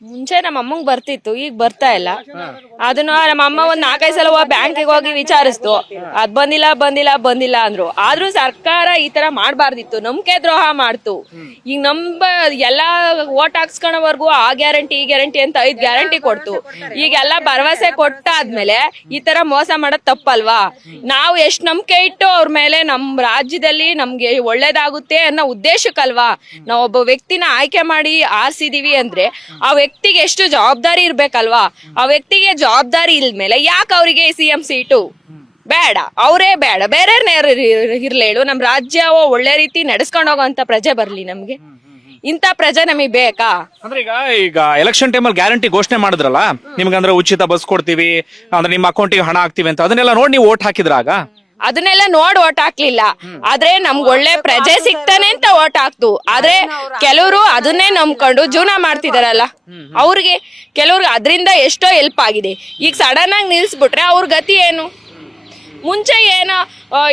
ಮುಂಚೆ ನಮ್ಮ ಅಮ್ಮಂಗ್ ಬರ್ತಿತ್ತು, ಈಗ ಬರ್ತಾ ಇಲ್ಲ. ಅದನ್ನ ನಮ್ಮ ಅಮ್ಮ ಒಂದ್ 4-5 ಸಲ ಬ್ಯಾಂಕಿಗೆ ಹೋಗಿ ವಿಚಾರಿಸ್ತು, ಅದ್ ಬಂದಿಲ್ಲ ಅಂದ್ರು. ಆದ್ರೂ ಸರ್ಕಾರ ಈ ತರ ಮಾಡ್ಬಾರ್ದಿತ್ತು, ನಂಬಿಕೆ ದ್ರೋಹ ಮಾಡ್ತು. ಈಗ ಎಲ್ಲಾ ಓಟ್ ಹಾಕ್ಸ್ಕೊಳವರ್ಗು ಆ ಗ್ಯಾರಂಟಿ ಈ ಗ್ಯಾರಂಟಿ ಅಂತ 5 ಗ್ಯಾರಂಟಿ ಕೊಡ್ತು. ಈಗೆಲ್ಲ ಭರವಸೆ ಕೊಟ್ಟಾದ್ಮೇಲೆ ಈ ತರ ಮೋಸ ಮಾಡೋದ್ ತಪ್ಪಲ್ವಾ? ನಾವು ಎಷ್ಟ್ ನಂಬಿಕೆ ಇಟ್ಟು ಅವ್ರ ಮೇಲೆ ನಮ್ ರಾಜ್ಯದಲ್ಲಿ ನಮ್ಗೆ ಒಳ್ಳೇದಾಗುತ್ತೆ ಅನ್ನೋ ಉದ್ದೇಶಕ್ಕಲ್ವಾ ನಾವು ಒಬ್ಬ ವ್ಯಕ್ತಿನ ಆಯ್ಕೆ ಮಾಡಿ ಆರಿಸಿದೀವಿ ಅಂದ್ರೆ ಆ ವ್ಯಕ್ತಿಗೆ ಎಷ್ಟು ಜವಾಬ್ದಾರಿ ಇರ್ಬೇಕಲ್ವಾ? ಆ ವ್ಯಕ್ತಿಗೆ ಜವಾಬ್ದಾರಿ ಇಲ್ದ್ಮೇಲೆ ಯಾಕೆ ಅವರಿಗೆ CM ಸೀಟು ಬೇಡ? ಅವರೇ ಬೇಡ, ಬೇರೆ ಇರ್ಲೇಳು. ನಮ್ ರಾಜ್ಯ ಒಳ್ಳೆ ರೀತಿ ನಡೆಸ್ಕೊಂಡು ಹೋಗೋಂತ ಪ್ರಜೆ ಬರ್ಲಿ. ನಮ್ಗೆ ಇಂತ ಪ್ರಜೆ ನಮಗ್ ಬೇಕಾ? ಅಂದ್ರೆ ಈಗ ಎಲೆಕ್ಷನ್ ಟೈಮಲ್ಲಿ ಗ್ಯಾರಂಟಿ ಘೋಷಣೆ ಮಾಡಿದ್ರಲ್ಲ, ನಿಮ್ಗೆ ಅಂದ್ರೆ ಉಚಿತ ಬಸ್ ಕೊಡ್ತೀವಿ, ಅಂದ್ರೆ ನಿಮ್ಮ ಅಕೌಂಟಿಗೆ ಹಣ ಹಾಕ್ತಿವಿ ಅಂತ, ಅದನ್ನೆಲ್ಲ ನೋಡಿ ನೀವು ಓಟ್ ಹಾಕಿದ್ರಾಗ? ಅದನ್ನೆಲ್ಲ ನೋಡಿ ಓಟ್ ಹಾಕ್ಲಿಲ್ಲ. ಆದ್ರೆ ನಮ್ಗೆ ಒಳ್ಳೆ ಪ್ರಜೆ ಸಿಗ್ತಾನೆ ಅಂತ ಓಟ್ ಹಾಕ್ತು. ಆದ್ರೆ ಕೆಲವರು ಅದನ್ನೇ ನಂಬ್ಕೊಂಡು ಜೀವನ ಮಾಡ್ತಿದಾರಲ್ಲ, ಅವ್ರಿಗೆ ಕೆಲವ್ರಿಗೆ ಅದರಿಂದ ಎಷ್ಟೋ ಹೆಲ್ಪ್ ಆಗಿದೆ. ಈಗ ಸಡನ್ ಆಗಿ ನಿಲ್ಸ್ಬಿಟ್ರೆ ಅವ್ರ ಗತಿ ಏನು? ಮುಂಚೆ ಏನೋ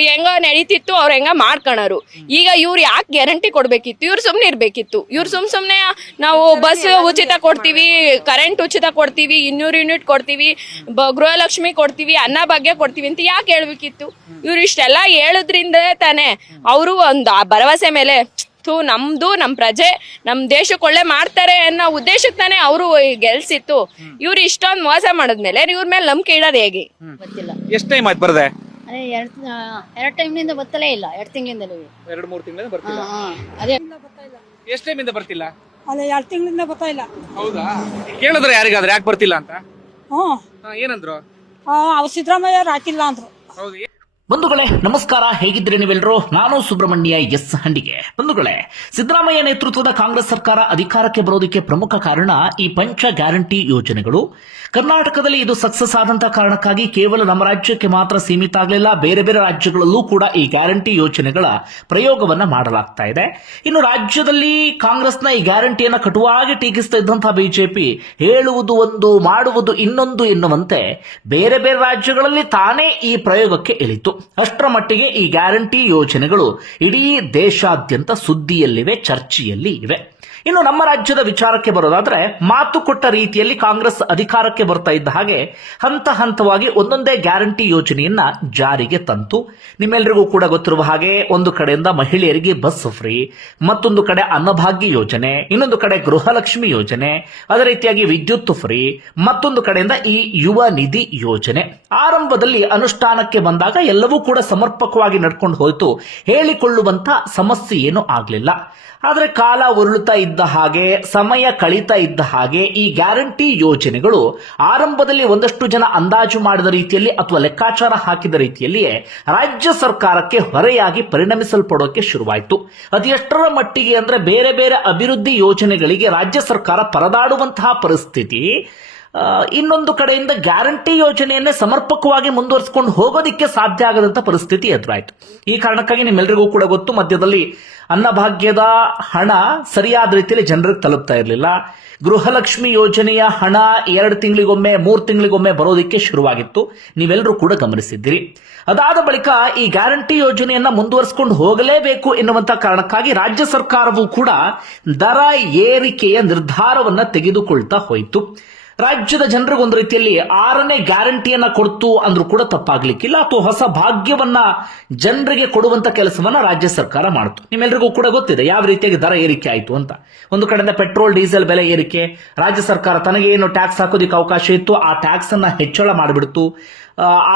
ಹೆಂಗ ನಡೀತಿತ್ತು, ಅವ್ರ ಹೆಂಗ ಮಾಡ್ಕೊಳರು. ಈಗ ಇವ್ರು ಯಾಕೆ ಗ್ಯಾರಂಟಿ ಕೊಡ್ಬೇಕಿತ್ತು? ಇವ್ರು ಸುಮ್ನೆ ಇರ್ಬೇಕಿತ್ತು. ಇವ್ರು ಸುಮ್ನೆ ನಾವು ಬಸ್ ಉಚಿತ ಕೊಡ್ತೀವಿ, ಕರೆಂಟ್ ಉಚಿತ ಕೊಡ್ತೀವಿ, 200 ಯೂನಿಟ್ ಕೊಡ್ತೀವಿ, ಗೃಹಲಕ್ಷ್ಮಿ ಕೊಡ್ತೀವಿ, ಅನ್ನ ಭಾಗ್ಯ ಕೊಡ್ತೀವಿ ಅಂತ ಯಾಕೆ ಹೇಳ್ಬೇಕಿತ್ತು? ಇವ್ರು ಇಷ್ಟೆಲ್ಲ ಹೇಳೋದ್ರಿಂದ ತಾನೇ ಅವರು ಒಂದು ಭರವಸೆ ಮೇಲೆ ನಮ್ದು ನಮ್ ಪ್ರಜೆ ನಮ್ ದೇಶಕ್ಕೆ ಒಳ್ಳೆ ಮಾಡ್ತಾರೆ ಅನ್ನೋ ಉದ್ದೇಶಕ್ಕೆ ತಾನೇ ಅವರು ಗೆಲ್ಸಿತ್ತು. ಇವ್ರು ಇಷ್ಟೊಂದು ಮೋಸ ಮಾಡಿದ್ಮೇಲೆ ಇವ್ರ ಮೇಲೆ ನಂಬಿಕೆ ಇಡೋದು ಹೇಗೆ? ಗೊತ್ತಿಲ್ಲ. ಎಷ್ಟು ಟೈಮ್ ಆಯ್ತು ಬರದೆ? ಅದೇ ಎರಡು ಟೈಮ್ನಿಂದ ಬತ್ತಲೇ ಇಲ್ಲ, 2 ತಿಂಗಳಿಂದಲೂ. 2-3 ತಿಂಗಳಿಂದ ಬರ್ತಿಲ್ಲ. ಅದೇ ಎಷ್ಟು ಟೈಮಿಂದ ಬರ್ತಿಲ್ಲ? ಅದೇ 2 ತಿಂಗಳಿಂದ ಬರ್ತಾ ಇಲ್ಲ. ಹೌದಾ? ಕೇಳಿದ್ರೆ ಯಾರಿಗಾದ್ರೆ ಯಾಕೆ ಬರ್ತಿಲ್ಲ ಅಂತ? ಏನಂದ್ರು? ಅವ್ರು ಸಿದ್ದರಾಮಯ್ಯ ಹಾಕಿಲ್ಲ ಅಂದ್ರು. ಹೌದು. ಬಂಧುಗಳೇ ನಮಸ್ಕಾರ, ಹೇಗಿದ್ರೆ ನೀವೆಲ್ಲರೂ? ನಾನು ಸುಬ್ರಹ್ಮಣ್ಯ ಎಸ್ ಹಂಡಿಗೆ. ಬಂಧುಗಳೇ, ಸಿದ್ದರಾಮಯ್ಯ ನೇತೃತ್ವದ ಕಾಂಗ್ರೆಸ್ ಸರ್ಕಾರ ಅಧಿಕಾರಕ್ಕೆ ಬರೋದಕ್ಕೆ ಪ್ರಮುಖ ಕಾರಣ ಈ ಪಂಚ ಗ್ಯಾರಂಟಿ ಯೋಜನೆಗಳು. ಕರ್ನಾಟಕದಲ್ಲಿ ಇದು ಸಕ್ಸಸ್ ಆದಂತಹ ಕಾರಣಕ್ಕಾಗಿ ಕೇವಲ ನಮ್ಮ ರಾಜ್ಯಕ್ಕೆ ಮಾತ್ರ ಸೀಮಿತ ಆಗಲಿಲ್ಲ, ಬೇರೆ ಬೇರೆ ರಾಜ್ಯಗಳಲ್ಲೂ ಕೂಡ ಈ ಗ್ಯಾರಂಟಿ ಯೋಜನೆಗಳ ಪ್ರಯೋಗವನ್ನ ಮಾಡಲಾಗ್ತಾ ಇದೆ. ಇನ್ನು ರಾಜ್ಯದಲ್ಲಿ ಕಾಂಗ್ರೆಸ್ನ ಈ ಗ್ಯಾರಂಟಿಯನ್ನ ಕಟುವಾಗಿ ಟೀಕಿಸ್ತಾ ಇದ್ದಂತಹ ಬಿಜೆಪಿ ಹೇಳುವುದು ಒಂದು ಮಾಡುವುದು ಇನ್ನೊಂದು ಎನ್ನುವಂತೆ ಬೇರೆ ಬೇರೆ ರಾಜ್ಯಗಳಲ್ಲಿ ತಾನೇ ಈ ಪ್ರಯೋಗಕ್ಕೆ ಇಳಿತು. ಅಷ್ಟರ ಮಟ್ಟಿಗೆ ಈ ಗ್ಯಾರಂಟಿ ಯೋಜನೆಗಳು ಇಡೀ ದೇಶಾದ್ಯಂತ ಸುದ್ದಿಯಲ್ಲಿವೆ, ಚರ್ಚೆಯಲ್ಲಿ ಇವೆ. ಇನ್ನು ನಮ್ಮ ರಾಜ್ಯದ ವಿಚಾರಕ್ಕೆ ಬರೋದಾದ್ರೆ, ಮಾತು ಕೊಟ್ಟ ರೀತಿಯಲ್ಲಿ ಕಾಂಗ್ರೆಸ್ ಅಧಿಕಾರಕ್ಕೆ ಬರ್ತಾ ಇದ್ದ ಹಾಗೆ ಹಂತ ಹಂತವಾಗಿ ಒಂದೊಂದೇ ಗ್ಯಾರಂಟಿ ಯೋಜನೆಯನ್ನ ಜಾರಿಗೆ ತಂತು. ನಿಮ್ಮೆಲ್ಲರಿಗೂ ಕೂಡ ಗೊತ್ತಿರುವ ಹಾಗೆ ಒಂದು ಕಡೆಯಿಂದ ಮಹಿಳೆಯರಿಗೆ ಬಸ್ ಫ್ರೀ, ಮತ್ತೊಂದು ಕಡೆ ಅನ್ನಭಾಗ್ಯ ಯೋಜನೆ, ಇನ್ನೊಂದು ಕಡೆ ಗೃಹಲಕ್ಷ್ಮಿ ಯೋಜನೆ, ಅದೇ ರೀತಿಯಾಗಿ ವಿದ್ಯುತ್ ಫ್ರೀ, ಮತ್ತೊಂದು ಕಡೆಯಿಂದ ಈ ಯುವ ನಿಧಿ ಯೋಜನೆ. ಆರಂಭದಲ್ಲಿ ಅನುಷ್ಠಾನಕ್ಕೆ ಬಂದಾಗ ಎಲ್ಲವೂ ಕೂಡ ಸಮರ್ಪಕವಾಗಿ ನಡ್ಕೊಂಡು ಹೋಯಿತು, ಹೇಳಿಕೊಳ್ಳುವಂತ ಸಮಸ್ಯೆ ಏನೂ ಆಗಲಿಲ್ಲ. ಆದರೆ ಕಾಲ ಉರುಳುತ್ತಾ ಇದ್ದ ಹಾಗೆ, ಸಮಯ ಕಳೀತಾ ಇದ್ದ ಹಾಗೆ ಈ ಗ್ಯಾರಂಟಿ ಯೋಜನೆಗಳು ಆರಂಭದಲ್ಲಿ ಒಂದಷ್ಟು ಜನ ಅಂದಾಜು ಮಾಡಿದ ರೀತಿಯಲ್ಲಿ ಅಥವಾ ಲೆಕ್ಕಾಚಾರ ಹಾಕಿದ ರೀತಿಯಲ್ಲಿಯೇ ರಾಜ್ಯ ಸರ್ಕಾರಕ್ಕೆ ಹೊರೆಯಾಗಿ ಪರಿಣಮಿಸಲ್ಪಡೋಕೆ ಶುರುವಾಯಿತು. ಅದು ಎಷ್ಟರ ಮಟ್ಟಿಗೆ ಅಂದ್ರೆ ಬೇರೆ ಬೇರೆ ಅಭಿವೃದ್ಧಿ ಯೋಜನೆಗಳಿಗೆ ರಾಜ್ಯ ಸರ್ಕಾರ ಪರದಾಡುವಂತಹ ಪರಿಸ್ಥಿತಿ, ಇನ್ನೊಂದು ಕಡೆಯಿಂದ ಗ್ಯಾರಂಟಿ ಯೋಜನೆಯನ್ನೇ ಸಮರ್ಪಕವಾಗಿ ಮುಂದುವರಿಸಿಕೊಂಡು ಹೋಗೋದಿಕ್ಕೆ ಸಾಧ್ಯ ಆಗದಂತ ಪರಿಸ್ಥಿತಿ ಎದುರಾಯಿತು. ಈ ಕಾರಣಕ್ಕಾಗಿ ನಿಮ್ಮೆಲ್ಲರಿಗೂ ಕೂಡ ಗೊತ್ತು, ಮಧ್ಯದಲ್ಲಿ ಅನ್ನಭಾಗ್ಯದ ಹಣ ಸರಿಯಾದ ರೀತಿಯಲ್ಲಿ ಜನರಿಗೆ ತಲುಪ್ತಾ ಇರಲಿಲ್ಲ. ಗೃಹಲಕ್ಷ್ಮಿ ಯೋಜನೆಯ ಹಣ 2 ತಿಂಗಳಿಗೊಮ್ಮೆ 3 ತಿಂಗಳಿಗೊಮ್ಮೆ ಬರೋದಕ್ಕೆ ಶುರುವಾಗಿತ್ತು, ನೀವೆಲ್ಲರೂ ಕೂಡ ಗಮನಿಸಿದ್ದೀರಿ. ಅದಾದ ಬಳಿಕ ಈ ಗ್ಯಾರಂಟಿ ಯೋಜನೆಯನ್ನ ಮುಂದುವರಿಸಿಕೊಂಡು ಹೋಗಲೇಬೇಕು ಎನ್ನುವಂತ ಕಾರಣಕ್ಕಾಗಿ ರಾಜ್ಯ ಸರ್ಕಾರವೂ ಕೂಡ ದರ ಏರಿಕೆಯ ನಿರ್ಧಾರವನ್ನ ತೆಗೆದುಕೊಳ್ತಾ ಹೋಯಿತು. ರಾಜ್ಯದ ಜನರಿಗೆ ಒಂದು ರೀತಿಯಲ್ಲಿ 6ನೇ ಗ್ಯಾರಂಟಿಯನ್ನ ಕೊಡ್ತು ಅಂದ್ರೂ ಕೂಡ ತಪ್ಪಾಗ್ಲಿಕ್ಕಿಲ್ಲ, ಅಥವಾ ಹೊಸ ಭಾಗ್ಯವನ್ನ ಜನರಿಗೆ ಕೊಡುವಂತ ಕೆಲಸವನ್ನ ರಾಜ್ಯ ಸರ್ಕಾರ ಮಾಡಿತು. ನಿಮ್ಮೆಲ್ಲರಿಗೂ ಕೂಡ ಗೊತ್ತಿದೆ ಯಾವ ರೀತಿಯಾಗಿ ದರ ಏರಿಕೆ ಆಯಿತು ಅಂತ. ಒಂದು ಕಡೆಯಿಂದ ಪೆಟ್ರೋಲ್ ಡೀಸೆಲ್ ಬೆಲೆ ಏರಿಕೆ, ರಾಜ್ಯ ಸರ್ಕಾರ ತನಗೆ ಏನು ಟ್ಯಾಕ್ಸ್ ಹಾಕೋದಿಕ್ಕೆ ಅವಕಾಶ ಇತ್ತು ಆ ಟ್ಯಾಕ್ಸ್ ಅನ್ನ ಹೆಚ್ಚಳ ಮಾಡಿಬಿಡ್ತು.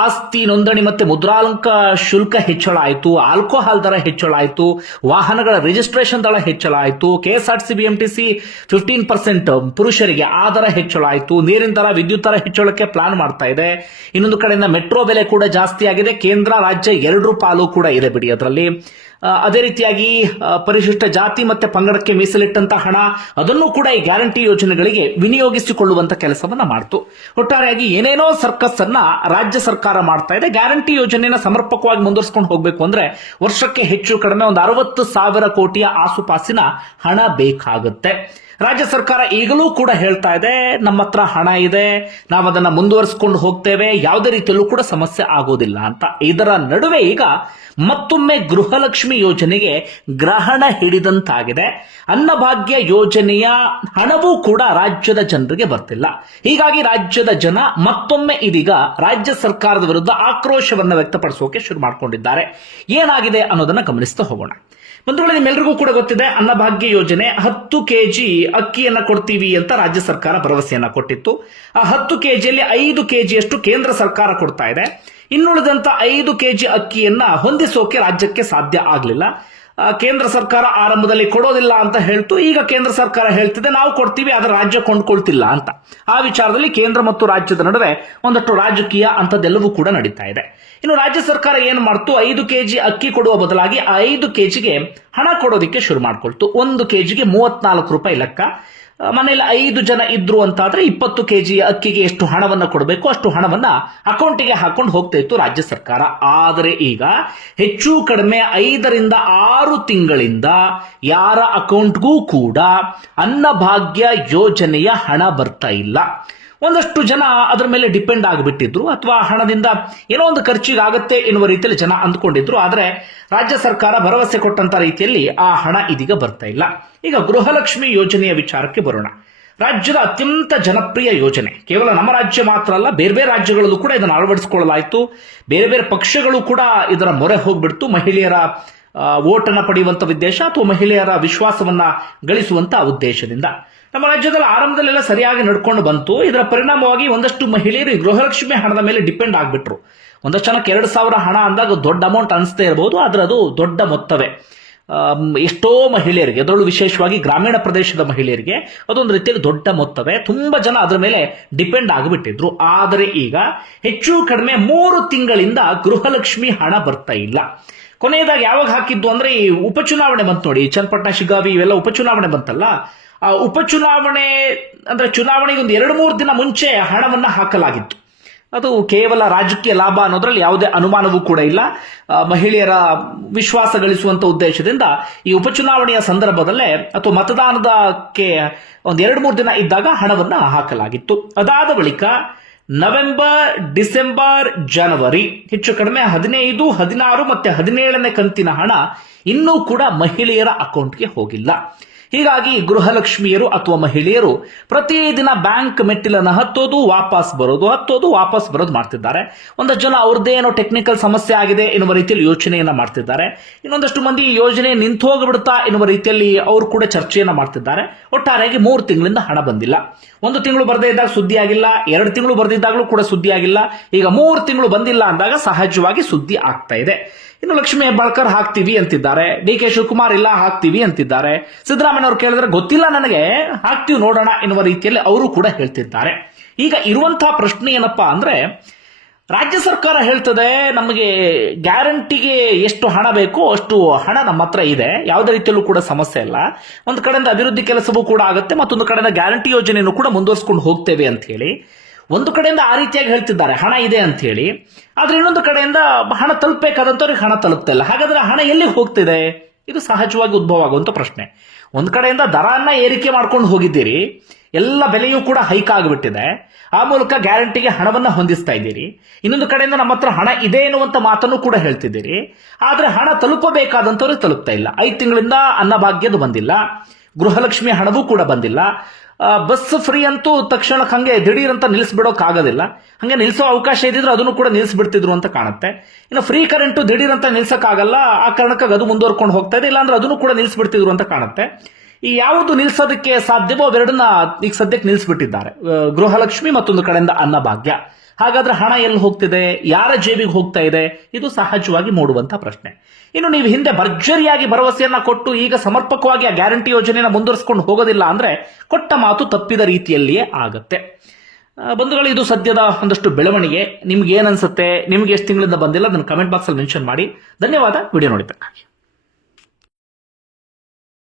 ಆಸ್ತಿ ನೋಂದಣಿ ಮತ್ತೆ ಮುದ್ರಾಂಕ ಶುಲ್ಕ ಹೆಚ್ಚಳ ಆಯಿತು, ಆಲ್ಕೋಹಾಲ್ ದರ ಹೆಚ್ಚಳ ಆಯಿತು, ವಾಹನಗಳ ರಿಜಿಸ್ಟ್ರೇಷನ್ ದರ ಹೆಚ್ಚಳ ಆಯಿತು, KSRTC BMTC 15% ಪುರುಷರಿಗೆ ಆ ದರ ಹೆಚ್ಚಳ ಆಯಿತು, ನೀರಿನ ದರ ವಿದ್ಯುತ್ ದರ ಹೆಚ್ಚಳಕ್ಕೆ ಪ್ಲಾನ್ ಮಾಡ್ತಾ ಇದೆ. ಇನ್ನೊಂದು ಕಡೆಯಿಂದ ಮೆಟ್ರೋ ಬೆಲೆ ಕೂಡ ಜಾಸ್ತಿ ಆಗಿದೆ, ಕೇಂದ್ರ ರಾಜ್ಯ 2 ಪಾಲು ಕೂಡ ಇದೆ ಬಿಡಿ ಅದರಲ್ಲಿ. ಅದೇ ರೀತಿಯಾಗಿ ಪರಿಶಿಷ್ಟ ಜಾತಿ ಮತ್ತೆ ಪಂಗಡಕ್ಕೆ ಮೀಸಲಿಟ್ಟಂತ ಹಣ ಅದನ್ನು ಕೂಡ ಈ ಗ್ಯಾರಂಟಿ ಯೋಜನೆಗಳಿಗೆ ವಿನಿಯೋಗಿಸಿಕೊಳ್ಳುವಂತ ಕೆಲಸವನ್ನ ಮಾಡ್ತು. ಒಟ್ಟಾರೆಯಾಗಿ ಏನೇನೋ ಸರ್ಕಸ್ ಅನ್ನ ರಾಜ್ಯ ಸರ್ಕಾರ ಮಾಡ್ತಾ ಇದೆ. ಗ್ಯಾರಂಟಿ ಯೋಜನೆಯನ್ನ ಸಮರ್ಪಕವಾಗಿ ಮುಂದುವರಿಸಿಕೊಂಡು ಹೋಗ್ಬೇಕು ಅಂದ್ರೆ ವರ್ಷಕ್ಕೆ ಹೆಚ್ಚು ಕಡಿಮೆ ಒಂದು 60,000 ಕೋಟಿಯ ಆಸುಪಾಸಿನ ಹಣ ಬೇಕಾಗುತ್ತೆ. ರಾಜ್ಯ ಸರ್ಕಾರ ಈಗಲೂ ಕೂಡ ಹೇಳ್ತಾ ಇದೆ ನಮ್ಮ ಹತ್ರ ಹಣ ಇದೆ, ನಾವು ಅದನ್ನ ಮುಂದುವರಿಸಿಕೊಂಡು ಹೋಗ್ತೇವೆ, ಯಾವುದೇ ರೀತಿಯಲ್ಲೂ ಕೂಡ ಸಮಸ್ಯೆ ಆಗೋದಿಲ್ಲ ಅಂತ. ಇದರ ನಡುವೆ ಈಗ ಮತ್ತೊಮ್ಮೆ ಗೃಹಲಕ್ಷ್ಮಿ ಯೋಜನೆಗೆ ಗ್ರಹಣ ಹಿಡಿದಂತಾಗಿದೆ. ಅನ್ನಭಾಗ್ಯ ಯೋಜನೆಯ ಹಣವೂ ಕೂಡ ರಾಜ್ಯದ ಜನರಿಗೆ ಬರ್ತಿಲ್ಲ. ಹೀಗಾಗಿ ರಾಜ್ಯದ ಜನ ಮತ್ತೊಮ್ಮೆ ಇದೀಗ ರಾಜ್ಯ ಸರ್ಕಾರದ ವಿರುದ್ಧ ಆಕ್ರೋಶವನ್ನು ವ್ಯಕ್ತಪಡಿಸೋಕೆ ಶುರು ಮಾಡಿಕೊಂಡಿದ್ದಾರೆ. ಏನಾಗಿದೆ ಅನ್ನೋದನ್ನ ಗಮನಿಸ್ತಾ ಹೋಗೋಣ. ಬಂಧುಗಳೇ, ನಿಮ್ಮೆಲ್ಲರಿಗೂ ಕೂಡ ಗೊತ್ತಿದೆ, ಅನ್ನಭಾಗ್ಯ ಯೋಜನೆ 10 ಕೆಜಿ ಅಕ್ಕಿಯನ್ನ ಕೊಡ್ತೀವಿ ಅಂತ ರಾಜ್ಯ ಸರ್ಕಾರ ಭರವಸೆಯನ್ನ ಕೊಟ್ಟಿತ್ತು. ಆ 10 ಕೆಜಿಯಲ್ಲಿ 5 ಕೆಜಿಯಷ್ಟು ಕೇಂದ್ರ ಸರ್ಕಾರ ಕೊಡ್ತಾ ಇದೆ. ಇನ್ನುಳಿದಂತ 5 ಕೆಜಿ ಅಕ್ಕಿಯನ್ನ ಹೊಂದಿಸೋಕೆ ರಾಜ್ಯಕ್ಕೆ ಸಾಧ್ಯ ಆಗಲಿಲ್ಲ. ಕೇಂದ್ರ ಸರ್ಕಾರ ಆರಂಭದಲ್ಲಿ ಕೊಡೋದಿಲ್ಲ ಅಂತ ಹೇಳ್ತು. ಈಗ ಕೇಂದ್ರ ಸರ್ಕಾರ ಹೇಳ್ತಿದೆ ನಾವು ಕೊಡ್ತೀವಿ, ಅದರ ರಾಜ್ಯ ಕೊಂಡ್ಕೊಳ್ತಿಲ್ಲ ಅಂತ. ಆ ವಿಚಾರದಲ್ಲಿ ಕೇಂದ್ರ ಮತ್ತು ರಾಜ್ಯದ ನಡುವೆ ಒಂದಷ್ಟು ರಾಜಕೀಯ ಅಂತದ್ದೆಲ್ಲವೂ ಕೂಡ ನಡೀತಾ ಇದೆ. ಇನ್ನು ರಾಜ್ಯ ಸರ್ಕಾರ ಏನು ಮಾಡ್ತು, 5 ಕೆಜಿ ಅಕ್ಕಿ ಕೊಡುವ ಬದಲಾಗಿ 5 ಕೆಜಿಗೆ ಹಣ ಕೊಡೋದಿಕ್ಕೆ ಶುರು ಮಾಡ್ಕೊಳ್ತು. 1 ಕೆಜಿಗೆ 34 ರೂಪಾಯಿ ಲೆಕ್ಕ. ಮನೆಯಲ್ಲಿ 5 ಜನ ಇದ್ರು ಅಂತಾದ್ರೆ 20 ಕೆಜಿ ಅಕ್ಕಿಗೆ ಎಷ್ಟು ಹಣವನ್ನ ಕೊಡಬೇಕು ಅಷ್ಟು ಹಣವನ್ನ ಅಕೌಂಟಿಗೆ ಹಾಕೊಂಡು ಹೋಗ್ತಾ ಇತ್ತು ರಾಜ್ಯ ಸರ್ಕಾರ. ಆದರೆ ಈಗ ಹೆಚ್ಚು ಕಡಿಮೆ 5 ರಿಂದ 6 ತಿಂಗಳಿಂದ ಯಾರ ಅಕೌಂಟ್ಗೂ ಕೂಡ ಅನ್ನಭಾಗ್ಯ ಯೋಜನೆಯ ಹಣ ಬರ್ತಾ ಇಲ್ಲ. ಒಂದಷ್ಟು ಜನ ಅದರ ಮೇಲೆ ಡಿಪೆಂಡ್ ಆಗಿಬಿಟ್ಟಿದ್ರು, ಅಥವಾ ಹಣದಿಂದ ಏನೋ ಒಂದು ಖರ್ಚಿಗೆ ಆಗುತ್ತೆ ಎನ್ನುವ ರೀತಿಯಲ್ಲಿ ಜನ ಅಂದ್ಕೊಂಡಿದ್ರು. ಆದರೆ ರಾಜ್ಯ ಸರ್ಕಾರ ಭರವಸೆ ಕೊಟ್ಟಂತ ರೀತಿಯಲ್ಲಿ ಆ ಹಣ ಇದೀಗ ಬರ್ತಾ ಇಲ್ಲ. ಈಗ ಗೃಹಲಕ್ಷ್ಮಿ ಯೋಜನೆಯ ವಿಚಾರಕ್ಕೆ ಬರೋಣ. ರಾಜ್ಯದ ಅತ್ಯಂತ ಜನಪ್ರಿಯ ಯೋಜನೆ. ಕೇವಲ ನಮ್ಮ ರಾಜ್ಯ ಮಾತ್ರ ಅಲ್ಲ, ಬೇರೆ ಬೇರೆ ರಾಜ್ಯಗಳಲ್ಲೂ ಕೂಡ ಇದನ್ನು ಅಳವಡಿಸಿಕೊಳ್ಳಲಾಯಿತು. ಬೇರೆ ಬೇರೆ ಪಕ್ಷಗಳು ಕೂಡ ಇದರ ಮೊರೆ ಹೋಗ್ಬಿಡ್ತು. ಮಹಿಳೆಯರ ವೋಟನ್ನು ಪಡೆಯುವಂತ ಉದ್ದೇಶ ಅಥವಾ ಮಹಿಳೆಯರ ವಿಶ್ವಾಸವನ್ನ ಗಳಿಸುವಂತ ಉದ್ದೇಶದಿಂದ ನಮ್ಮ ರಾಜ್ಯದಲ್ಲಿ ಆರಂಭದಲ್ಲೆಲ್ಲ ಸರಿಯಾಗಿ ನಡ್ಕೊಂಡು ಬಂತು. ಇದರ ಪರಿಣಾಮವಾಗಿ ಒಂದಷ್ಟು ಮಹಿಳೆಯರು ಈ ಗೃಹಲಕ್ಷ್ಮಿ ಹಣದ ಮೇಲೆ ಡಿಪೆಂಡ್ ಆಗಿಬಿಟ್ರು. ಒಂದಷ್ಟು ಜನಕ್ಕೆ 2,000 ಹಣ ಅಂದಾಗ ದೊಡ್ಡ ಅಮೌಂಟ್ ಅನಿಸ್ತೇ ಇರಬಹುದು, ಆದ್ರೆ ಅದು ದೊಡ್ಡ ಮೊತ್ತವೇ. ಎಷ್ಟೋ ಮಹಿಳೆಯರಿಗೆ, ಅದರಲ್ಲೂ ವಿಶೇಷವಾಗಿ ಗ್ರಾಮೀಣ ಪ್ರದೇಶದ ಮಹಿಳೆಯರಿಗೆ ಅದೊಂದು ರೀತಿಯಲ್ಲಿ ದೊಡ್ಡ ಮೊತ್ತವೇ. ತುಂಬಾ ಜನ ಅದರ ಮೇಲೆ ಡಿಪೆಂಡ್ ಆಗಿಬಿಟ್ಟಿದ್ರು. ಆದರೆ ಈಗ ಹೆಚ್ಚು ಕಡಿಮೆ 3 ತಿಂಗಳಿಂದ ಗೃಹಲಕ್ಷ್ಮಿ ಹಣ ಬರ್ತಾ ಇಲ್ಲ. ಕೊನೆಯದಾಗಿ ಯಾವಾಗ ಹಾಕಿದ್ದು ಅಂದ್ರೆ ಈ ಉಪಚುನಾವಣೆ ಬಂತು ನೋಡಿ, ಚನ್ನಪಟ್ಟಣ, ಶಿಗ್ಗಾವಿ ಇವೆಲ್ಲ ಉಪಚುನಾವಣೆ ಬಂತಲ್ಲ, ಆ ಉಪಚುನಾವಣೆ ಅಂದ್ರೆ ಚುನಾವಣೆಗೆ ಒಂದು 2-3 ದಿನ ಮುಂಚೆ ಹಣವನ್ನ ಹಾಕಲಾಗಿತ್ತು. ಅದು ಕೇವಲ ರಾಜಕೀಯ ಲಾಭ ಅನ್ನೋದ್ರಲ್ಲಿ ಯಾವುದೇ ಅನುಮಾನವೂ ಕೂಡ ಇಲ್ಲ. ಮಹಿಳೆಯರ ವಿಶ್ವಾಸ ಗಳಿಸುವಂತ ಉದ್ದೇಶದಿಂದ ಈ ಉಪಚುನಾವಣೆಯ ಸಂದರ್ಭದಲ್ಲೇ ಅಥವಾ ಮತದಾನದಕ್ಕೆ ಒಂದು 2-3 ದಿನ ಇದ್ದಾಗ ಹಣವನ್ನ ಹಾಕಲಾಗಿತ್ತು. ಅದಾದ ಬಳಿಕ ನವೆಂಬರ್, ಡಿಸೆಂಬರ್, ಜನವರಿ ಹೆಚ್ಚು ಕಡಿಮೆ 15, 16 ಮತ್ತೆ 17ನೇ ಕಂತಿನ ಹಣ ಇನ್ನೂ ಕೂಡ ಮಹಿಳೆಯರ ಅಕೌಂಟ್ಗೆ ಹೋಗಿಲ್ಲ. ಹೀಗಾಗಿ ಗೃಹಲಕ್ಷ್ಮಿಯರು ಅಥವಾ ಮಹಿಳೆಯರು ಪ್ರತಿದಿನ ಬ್ಯಾಂಕ್ ಮೆಟ್ಟಿಲನ್ನು ಹತ್ತೋದು ವಾಪಸ್ ಬರೋದು ಮಾಡ್ತಿದ್ದಾರೆ. ಒಂದಷ್ಟು ಜನ ಅವ್ರದ್ದೇ ಏನೋ ಟೆಕ್ನಿಕಲ್ ಸಮಸ್ಯೆ ಆಗಿದೆ ಎನ್ನುವ ರೀತಿಯಲ್ಲಿ ಯೋಚನೆಯನ್ನ ಮಾಡ್ತಿದ್ದಾರೆ. ಇನ್ನೊಂದಷ್ಟು ಮಂದಿ ಈ ಯೋಜನೆ ನಿಂತು ಹೋಗ್ಬಿಡುತ್ತಾ ಎನ್ನುವ ರೀತಿಯಲ್ಲಿ ಅವರು ಕೂಡ ಚರ್ಚೆಯನ್ನ ಮಾಡ್ತಿದ್ದಾರೆ. ಒಟ್ಟಾರೆಯಾಗಿ 3 ತಿಂಗಳಿಂದ ಹಣ ಬಂದಿಲ್ಲ. 1 ತಿಂಗಳು ಬರದೇ ಇದ್ದಾಗ ಸುದ್ದಿ ಆಗಿಲ್ಲ, 2 ತಿಂಗಳು ಬರೆದಿದ್ದಾಗಲೂ ಕೂಡ ಸುದ್ದಿ ಆಗಿಲ್ಲ. ಈಗ 3 ತಿಂಗಳು ಬಂದಿಲ್ಲ ಅಂದಾಗ ಸಹಜವಾಗಿ ಸುದ್ದಿ ಆಗ್ತಾ ಇದೆ. ಇನ್ನು ಲಕ್ಷ್ಮೀ ಹೆಬ್ಬಾಳ್ಕರ್ ಹಾಕ್ತೀವಿ ಅಂತಿದ್ದಾರೆ, DK ಶಿವಕುಮಾರ್ ಇಲ್ಲ ಹಾಕ್ತೀವಿ ಅಂತಿದ್ದಾರೆ. ಸಿದ್ದರಾಮಯ್ಯ ಅವರು ಕೇಳಿದ್ರೆ ಗೊತ್ತಿಲ್ಲ ನನಗೆ, ಹಾಕ್ತೀವಿ ನೋಡೋಣ ಎನ್ನುವ ರೀತಿಯಲ್ಲಿ ಅವರು ಕೂಡ ಹೇಳ್ತಿದ್ದಾರೆ. ಈಗ ಇರುವಂತಹ ಪ್ರಶ್ನೆ ಏನಪ್ಪಾ ಅಂದ್ರೆ, ರಾಜ್ಯ ಸರ್ಕಾರ ಹೇಳ್ತದೆ ನಮಗೆ ಗ್ಯಾರಂಟಿಗೆ ಎಷ್ಟು ಹಣ ಬೇಕೋ ಅಷ್ಟು ಹಣ ನಮ್ಮ ಹತ್ರ ಇದೆ, ಯಾವುದೇ ರೀತಿಯಲ್ಲೂ ಕೂಡ ಸಮಸ್ಯೆ ಇಲ್ಲ. ಒಂದು ಕಡೆಯಿಂದ ಅಭಿವೃದ್ಧಿ ಕೆಲಸವೂ ಕೂಡ ಆಗುತ್ತೆ, ಮತ್ತೊಂದು ಕಡೆಯಿಂದ ಗ್ಯಾರಂಟಿ ಯೋಜನೆಯನ್ನು ಕೂಡ ಮುಂದುವರಿಸಿಕೊಂಡು ಹೋಗ್ತೇವೆ ಅಂತ ಹೇಳಿ ಒಂದು ಕಡೆಯಿಂದ ಆ ರೀತಿಯಾಗಿ ಹೇಳ್ತಿದ್ದಾರೆ ಹಣ ಇದೆ ಅಂತ ಹೇಳಿ. ಆದ್ರೆ ಇನ್ನೊಂದು ಕಡೆಯಿಂದ ಹಣ ತಲುಪಬೇಕಾದಂತವ್ರಿಗೆ ಹಣ ತಲುಪ್ತಾ ಇಲ್ಲ. ಹಾಗಾದ್ರೆ ಹಣ ಎಲ್ಲಿ ಹೋಗ್ತಿದೆ? ಇದು ಸಹಜವಾಗಿ ಉದ್ಭವ ಆಗುವಂತ ಪ್ರಶ್ನೆ. ಒಂದ್ ಕಡೆಯಿಂದ ದರನ್ನ ಏರಿಕೆ ಮಾಡ್ಕೊಂಡು ಹೋಗಿದ್ದೀರಿ, ಎಲ್ಲ ಬೆಲೆಯೂ ಕೂಡ ಹೈಕ್ ಆಗಿಬಿಟ್ಟಿದೆ, ಆ ಮೂಲಕ ಗ್ಯಾರಂಟಿಗೆ ಹಣವನ್ನ ಹೊಂದಿಸ್ತಾ ಇದ್ದೀರಿ. ಇನ್ನೊಂದು ಕಡೆಯಿಂದ ನಮ್ಮ ಹತ್ರ ಹಣ ಇದೆ ಎನ್ನುವಂತ ಮಾತನ್ನು ಕೂಡ ಹೇಳ್ತಿದ್ದೀರಿ. ಆದ್ರೆ ಹಣ ತಲುಪಬೇಕಾದಂತವ್ರಿಗೆ ತಲುಪ್ತಾ ಇಲ್ಲ. 5 ತಿಂಗಳಿಂದ ಅನ್ನಭಾಗ್ಯದು ಬಂದಿಲ್ಲ, ಗೃಹಲಕ್ಷ್ಮಿ ಹಣವೂ ಕೂಡ ಬಂದಿಲ್ಲ. ಬಸ್ ಫ್ರೀ ಅಂತೂ ತಕ್ಷಣಕ್ಕೆ ಹಂಗೆ ದಿಢೀರ್ ಅಂತ ನಿಲ್ಲಿಸ್ಬಿಡೋಕ್ ಆಗೋದಿಲ್ಲ. ಹಂಗೆ ನಿಲ್ಸೋ ಅವಕಾಶ ಇದ್ದಿದ್ರೆ ಅದನ್ನು ಕೂಡ ನಿಲ್ಲಿಸ್ಬಿಡ್ತಿದ್ರು ಅಂತ ಕಾಣುತ್ತೆ. ಇನ್ನು ಫ್ರೀ ಕರೆಂಟು ದಿಢೀರ್ ಅಂತ ನಿಲ್ಸಕ್ಕಾಗಲ್ಲ, ಆ ಕಾರಣಕ್ಕಾಗಿ ಅದು ಮುಂದುವರ್ಕೊಂಡು ಹೋಗ್ತಾ ಇದೆ. ಇಲ್ಲಾಂದ್ರೆ ಅದನ್ನು ಕೂಡ ನಿಲ್ಲಿಸ್ಬಿಡ್ತಿದ್ರು ಅಂತ ಕಾಣುತ್ತೆ. ಈ ಯಾವುದು ನಿಲ್ಸೋದಕ್ಕೆ ಸಾಧ್ಯವೋ ಅವೆರಡನ್ನ ಈಗ ಸದ್ಯಕ್ಕೆ ನಿಲ್ಲಿಸ್ಬಿಟ್ಟಿದ್ದಾರೆ, ಗೃಹಲಕ್ಷ್ಮಿ ಮತ್ತೊಂದು ಕಡೆಯಿಂದ ಅನ್ನಭಾಗ್ಯ. ಹಾಗಾದ್ರೆ ಹಣ ಎಲ್ಲಿ ಹೋಗ್ತಿದೆ, ಯಾರ ಜೇಬಿಗೆ ಹೋಗ್ತಾ ಇದೆ? ಇದು ಸಹಜವಾಗಿ ಮೂಡುವಂತ ಪ್ರಶ್ನೆ. ಇನ್ನು ನೀವು ಹಿಂದೆ ಭರ್ಜರಿಯಾಗಿ ಭರವಸೆಯನ್ನ ಕೊಟ್ಟು ಈಗ ಸಮರ್ಪಕವಾಗಿ ಆ ಗ್ಯಾರಂಟಿ ಯೋಜನೆಯನ್ನು ಮುಂದುವರಿಸಿಕೊಂಡು ಹೋಗೋದಿಲ್ಲ ಅಂದ್ರೆ ಕೊಟ್ಟ ಮಾತು ತಪ್ಪಿದ ರೀತಿಯಲ್ಲಿಯೇ ಆಗತ್ತೆ. ಬಂಧುಗಳು, ಇದು ಸದ್ಯದ ಒಂದಷ್ಟು ಬೆಳವಣಿಗೆ. ನಿಮ್ಗೆ ಏನನ್ಸುತ್ತೆ? ನಿಮ್ಗೆ ಎಷ್ಟು ತಿಂಗಳಿಂದ ಬಂದಿಲ್ಲ ಅದನ್ನು ಕಮೆಂಟ್ ಬಾಕ್ಸ್ ಅಲ್ಲಿ ಮೆನ್ಷನ್ ಮಾಡಿ. ಧನ್ಯವಾದ. ವಿಡಿಯೋ ನೋಡಿದ್ದಕ್ಕಾಗಿ.